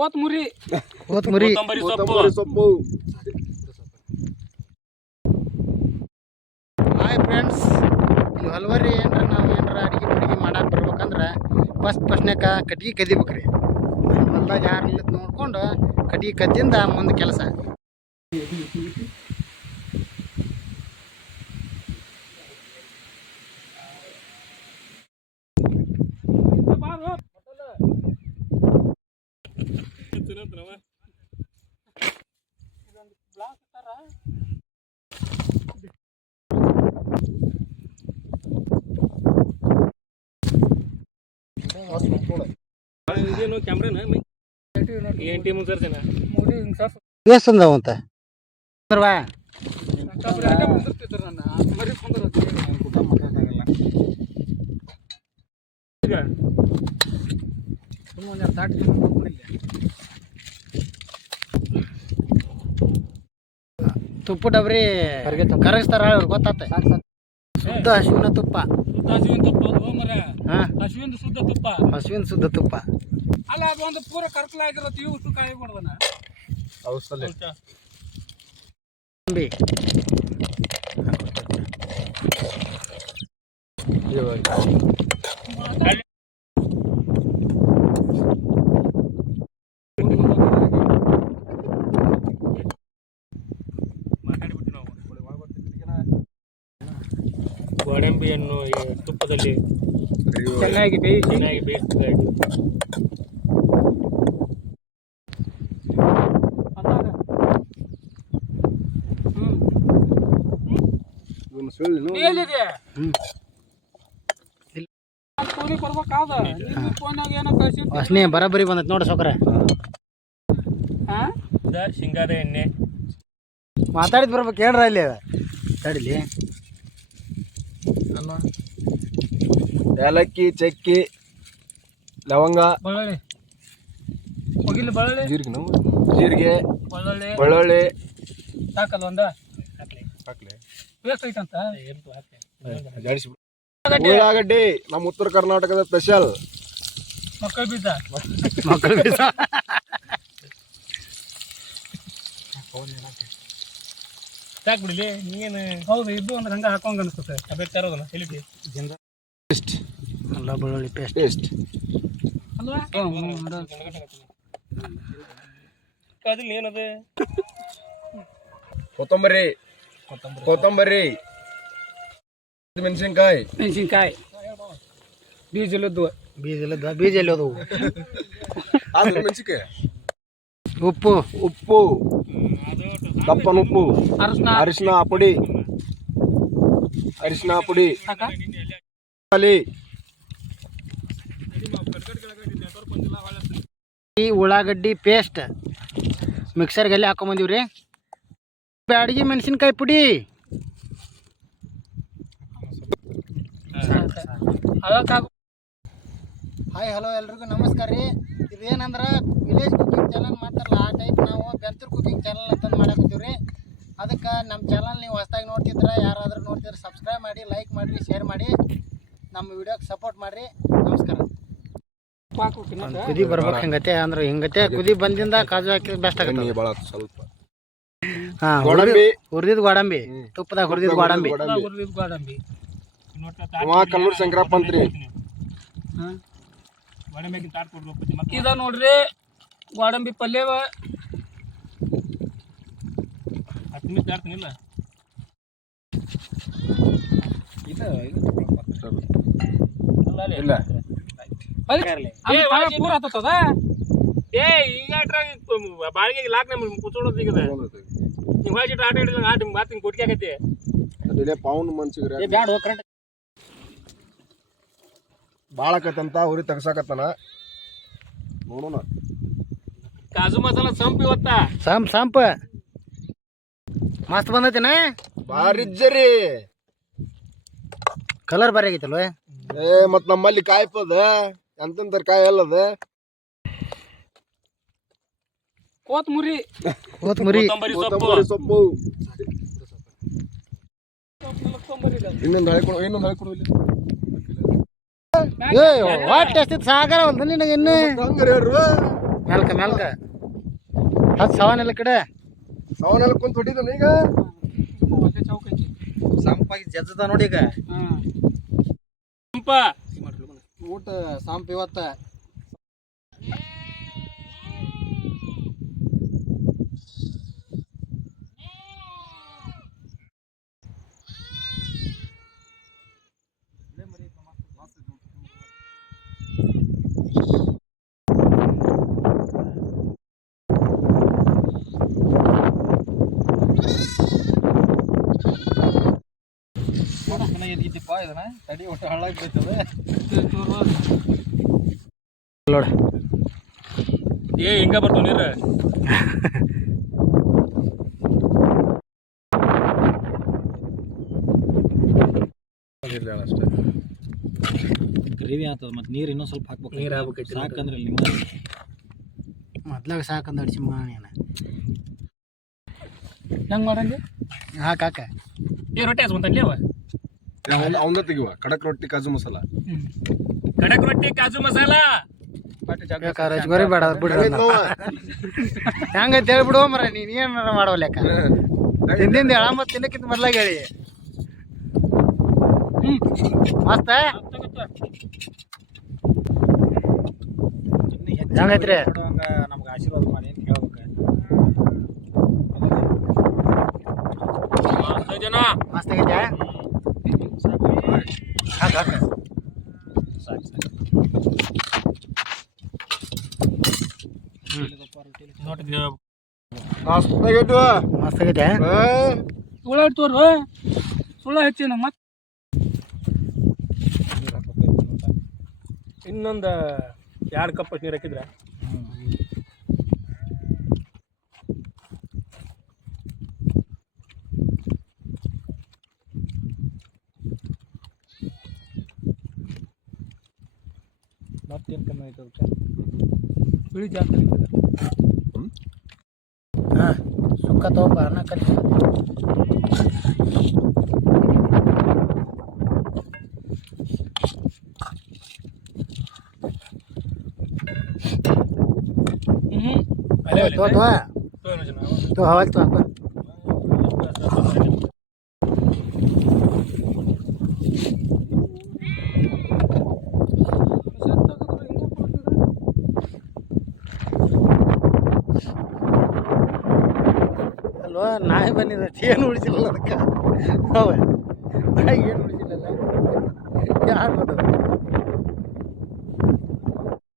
ಕೊತ್ತಂಬರಿ ಸೊಪ್ಪು. Hi friends, ಇಲ್ಲಿ ಹಲ್ವರಿ ನಾವು ಅಡಿಗೆ ಮಾಡಕ್ಕೆ ಬರ್ಬೇಕಂದ್ರೆ ಫಸ್ಟ್ನಾಗ ಕಟ್ಗೆ ಕದಿಬೇಕ್ರಿ. ಹೊಲ್ದಾಗ ಯಾರು ನೋಡ್ಕೊಂಡು ಕಟ್ಗೆ ಕದ್ದಿಂದ ಮುಂದೆ ಕೆಲಸ. ಎಷ್ಟು ಅಂದವಂತ ತುಪ್ಪ ಡಬ್ರಿ ಕರಗಿಸ್ತಾರ ಅವ್ರು ಗೊತ್ತಾತ. ಶುದ್ಧ ಹಸುವಿನ ತುಪ್ಪ, ಹಸುವಿನ ಶುದ್ಧ ತುಪ್ಪ ಅಲ್ಲ. ಅದು ಒಂದು ಪೂರ ಕರ್ಕಲಾಗಿರತ್ತೆ. ಇವು ಕಾಯಿ ಕೊಡ್ದನ ಗೋಡಂಬಿಯನ್ನು ತುಪ್ಪದಲ್ಲಿ ಚೆನ್ನಾಗಿ ಬೇಯಿಸಿದಾಗ ವಾಸನೆ ಬರಬರಿ ಬಂದೈತಿ ನೋಡ ಸೌಕರ. ಶೇಂಗಾದ ಎಣ್ಣೆ ಮಾತಾಡಿದ್ ಬರ್ಬೇಕು ಹೇಳ್ರ ಇಲ್ಲಿ ತಡಿಲಿ. ಏಲಕ್ಕಿ, ಚಕ್ಕಿ, ಲವಂಗ, ಬೆಳ್ಳುಳ್ಳಿ, ಜೀರಿಗೆ, ಬೆಳ್ಳುಳ್ಳಿ ಹಾಕಲ್ಲ ಒಂದ ಐತಂತ. ಉಳ್ಳಾಗಡ್ಡಿ ನಮ್ಮ ಉತ್ತರ ಕರ್ನಾಟಕದ ಸ್ಪೆಷಲ್. ಮಕ್ಕಳ ಬೀಜ ಸಾಕ್ಬಿಡ್ಲಿ ನೀನು. ಹೌದು, ಇದು ಅಂದ್ರೆ ಹಂಗ ಹಾಕೋಂಗ ಅನಿಸುತ್ತೆ. ಅದಕ್ಕೆ ತರೋದಲ್ಲ ಪೇಸ್ಟ್ ಅಲ್ಲ, ಬೆಳ್ಳುಳ್ಳಿ ಪೇಸ್ಟ್ ಅಲ್ವಾ? ಅದಿಲ್ಲ ಏನದು? ಕೊತ್ತಂಬರಿ, ಮೆಣಸಿನ್ಕಾಯಿ, ಬೀಜ ಇಲ್ಲದ್ದು ಉಪ್ಪು, ದಪ್ಪನ ಉಪ್ಪು, ಅರಿಶಿನ ಪುಡಿ, ಈ ಉಳ್ಳಾಗಡ್ಡಿ ಪೇಸ್ಟ್ ಮಿಕ್ಸರ್ಗೆಲ್ಲಿ ಹಾಕೊಂಬಂದಿವ್ರಿ. ಬ್ಯಾಡಗಿ ಮೆಣಸಿನ್ಕಾಯಿ ಪುಡಿ. ಹಾಯ್ ಹಲೋ ಎಲ್ರಿಗೂ ನಮಸ್ಕಾರ ರೀ. ಇದೇನಂದ್ರೆ ವಿಲೇಜ್ ಕುಕಿಂಗ್ ಚಾನಲ್ ಮಾಡ್ತಾರಲ್ಲ, ಆ ಟೈಪ್ ನಾವು ಬೆಂತೂರು ಕುಕಿಂಗ್ ಚಾನಲ್ ಅಂತಂದು ಮಾಡಾಕತ್ತೀವಿ ರೀ. ಅದಕ್ಕೆ ನಮ್ಮ ಚಾನಲ್ ನೀವು ಹೊಸದಾಗಿ ನೋಡ್ತಿದ್ರೆ, ಯಾರಾದರೂ ನೋಡ್ತಿದ್ರೆ ಸಬ್ಸ್ಕ್ರೈಬ್ ಮಾಡಿ, ಲೈಕ್ ಮಾಡಿರಿ, ಶೇರ್ ಮಾಡಿ, ನಮ್ಮ ವಿಡಿಯೋಗೆ ಸಪೋರ್ಟ್ ಮಾಡಿರಿ. ನಮಸ್ಕಾರ. ಕುದಿ ಬರ್ಬೇಕು ಹಿಂಗತೆ ಅಂದ್ರೆ ಹಿಂಗತೆ ಕುದಿ ಬಂದಿಂದ ಕಾಜು ಹಾಕಿ ಬೆಸ್ಟ್ ಆಗುತ್ತೆ. ಸ್ವಲ್ಪ ಹುರಿದಿದ್ ಗೋಡಂಬಿ, ತುಪ್ಪದಾಗ ಹುರಿದಿದ್ ಗೋಡಂಬಿ. ಕಲ್ಲೂರು ಶಂಕರಪ್ಪ ಅಂತ್ರಿ. ಇದ ನೋಡ್ರಿ ಗೋಡಂಬಿ ಪಲ್ಯವ. ಇಲ್ಲ ಬಾಳಿಗೆ ಲಾಕ್ ಕುತ್ಕೊಳ್ಳೋದು ಈಗ ನೀವು ಹಾಕಿಟ್ಟು ಆಟ ಹಿಡಿದಂಗೆ ಆಟ ಮಾತಿನ ಕೊಟ್ಟಿಗೆ ಆಗೈತಿ. ಪೌಂಡ್ ಮನ್ಸಿಗೆ ಭಾಳ ಆಕತ್ತಂತ ಹುರಿ ತೆಗ್ಸಾಕತ್ತಾನ. ನೋಡೋಣ. ಕಾಜು ಮಸಾಲ ಸಂಪ್ ಇವತ್ತ ಸಂಪ್ ಮಸ್ತ್ ಬಂದೈತಿನ. ಭಾರಿ ಜರಿ ಕಲರ್ ಬಾರಿ ಆಗೈತಲ್ವ. ಮತ್ ನಮ್ಮಲ್ಲಿ ಕಾಯ್ಪದ ಎಂತ ಕಾಯಿ ಅಲ್ಲದ. ಕೊತ್ತಂಬರಿ ಸೊಪ್ಪು. ಇನ್ನೊಂದು ಹಳೆ ಕೊಡು. ವಾಟ್ ಎಷ್ಟಿತ್ತು ಸಾಗರ ಒಂದು ನಿನಗೆ ಇನ್ನು ಹಂಗಾರೆ ಮೆಲ್ಕ ಹತ್ತು ಸವಾನೆಲ್ಲ ಕಡೆ ಅವನೆಲ್ಲ ಕುಂತ ಹೊಡಿತಾನ ಈಗ ಸಂಪಾಗಿ ಜಜ್ಜದ ನೋಡಿ ಈಗ ಊಟ ಸಂಪ ಇವತ್ತ ಇದ್ದಿಪ್ಪ ಇದನ್ನ ತಡಿ ಒಟ್ಟು ಹಳ್ಳಾಗಿ ಬರ್ತದೆ ನೋಡ ಏ ಹಿಂಗ ಬರ್ತಾವ ನೀರು ಅಷ್ಟೇ ಗ್ರೇವಿ ಆಗ್ತದ ಮತ್ತೆ ನೀರು ಇನ್ನೊಂದು ಸ್ವಲ್ಪ ಹಾಕ್ಬೇಕು ನೀರು ಹಾಕ್ಬೇಕೈತಿ ಸಾಕಂದ್ರೆ ನಿಮ್ಮ ಮೊದ್ಲಾಗ ಸಾಕಂದ ಅಡಿಸಿ ನೀನು ಹೆಂಗೆ ಮಾಡಂಗೆ ಹಾಕ ಏ ರೊಟ್ಟಿ ಹಚ್ಕೊಂತಲ್ಲಿ ಅವ ಅವಂದ ತೆಗಿವ ಕಡಕ್ ರೊಟ್ಟಿ ಕಾಜು ಮಸಾಲ ಕಡಕ್ ರೊಟ್ಟಿ ಕಾಜು ಮಸಾಲ ರಜಗೋರಿ ಬೇಡ ಬಿಡ್ರಿ ಹೆಂಗೈತೆ ಹೇಳ್ಬಿಡುವ ಮರ ನೀನು ಏನಾರ ಮಾಡೋ ಲೆಕ್ಕ ತಿಂದಿಂದ ಹೇಳ ಮತ್ತೆ ತಿನ್ನಕ್ಕಿಂತ ಮೊದ್ಲಾಗ ಹೇಳಿ ಮಸ್ತ ಹೆಂಗೈತ್ರಿ ನಮ್ಗೆ ಆಶೀರ್ವಾದ ಮಾಡಿ ಅಂತ ಹೇಳ್ಬೇಕು ಜನ ಮಸ್ತ್ ಆಗೈತೆ ಹಾಕ ಹಾಕ ಸಾಕು ಮಸ್ತ್ ಆಗೈತೆ ಸುಳ್ಳು ತೋರು ಸುಳ್ಳು ಹೆಚ್ಚಿನ ಮತ್ತೆ ಇನ್ನೊಂದು 2 ಕಪ್ ನೀರು ಹಾಕಿದ್ರೆ ಮತ್ತೇನು ಕಮ್ಮಿ ಆಯ್ತು ಅದಕ್ಕೆ ಬಿಳಿ ಜಾಸ್ತಿ ಆಯ್ತದ ಹಾಂ ಸುಕ್ಕ ತಗೋಪ ಅನ್ನ ಕಲಿಸಿ तो हवा तो आपको ಅಲ್ವಾ ನಾಯಿ ಬಂದಿದೆ ಏನು ಉಳಿಸಿಲ್ಲ ಅದಕ್ಕೆ ಹೌದು ನಾಯಿ ಏನು ಉಳಿಸಿಲ್ಲ ಯಾರು ಬಂದವು